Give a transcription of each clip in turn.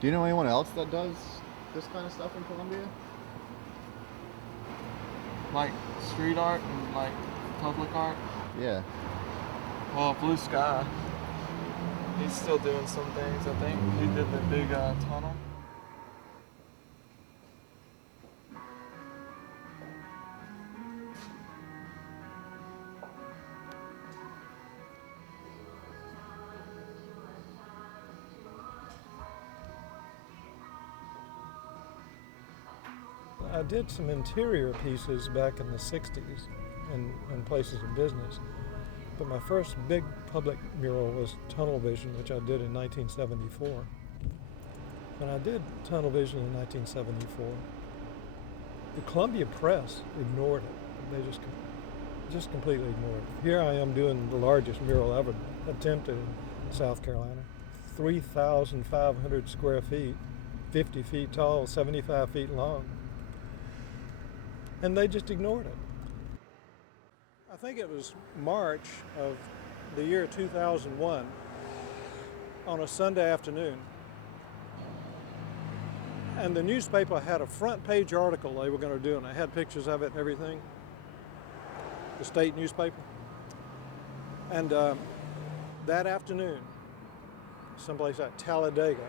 Do you know anyone else that does this kind of stuff in Columbia? Like street art and like public art. Yeah. Well, Blue Sky. He's still doing some things, I think. He did the big tunnel. I did some interior pieces back in the 60s in places of business. But my first big public mural was Tunnel Vision, which I did in 1974. When I did Tunnel Vision in 1974, the Columbia Press ignored it. They just completely ignored it. Here I am doing the largest mural ever attempted in South Carolina. 3,500 square feet, 50 feet tall, 75 feet long. And they just ignored it. I think it was March of the year 2001 on a Sunday afternoon. And the newspaper had a front page article they were going to do, and I had pictures of it and everything. The state newspaper. And that afternoon, someplace like Talladega,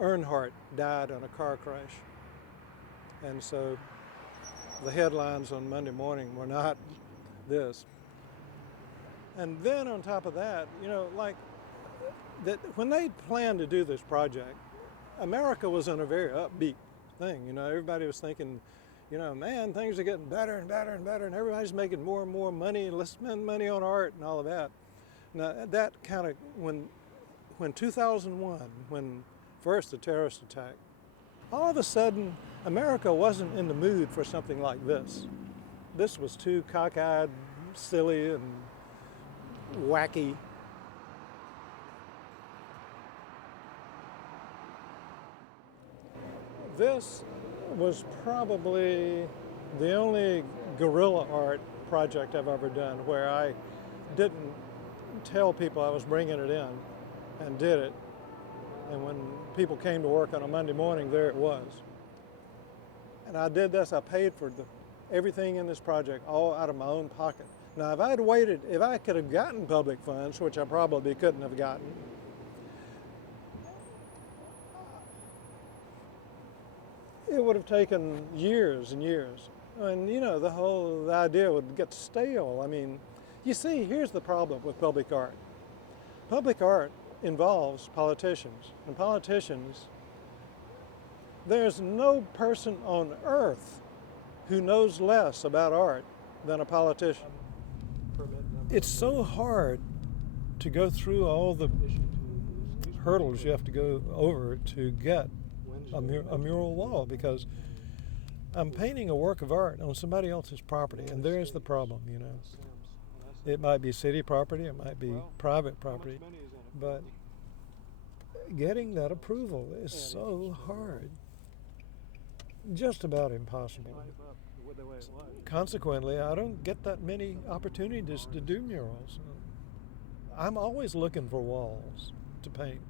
Earnhardt died in a car crash. And so the headlines on Monday morning were not this. And then on top of that, like that when they planned to do this project, America was in a very upbeat thing. Everybody was thinking, man, things are getting better and better and better, and everybody's making more and more money, and let's spend money on art and all of that. Now that kind of, when 2001, when first the terrorist attack, all of a sudden, America wasn't in the mood for something like this. This was too cockeyed, silly, and wacky. This was probably the only guerrilla art project I've ever done where I didn't tell people I was bringing it in and did it. And when people came to work on a Monday morning, there it was. And I did this, I paid for everything in this project all out of my own pocket. Now, if I could have gotten public funds, which I probably couldn't have gotten, it would have taken years and years. And the idea would get stale. I mean, you see, here's the problem with public art. Public art involves politicians. And politicians, there's no person on earth who knows less about art than a politician. It's so hard to go through all the hurdles you have to go over to get a mural wall, because I'm painting a work of art on somebody else's property, and there's the problem, It might be city property, it might be private property, but getting that approval is so hard, just about impossible. Consequently, I don't get that many opportunities to do murals. I'm always looking for walls to paint.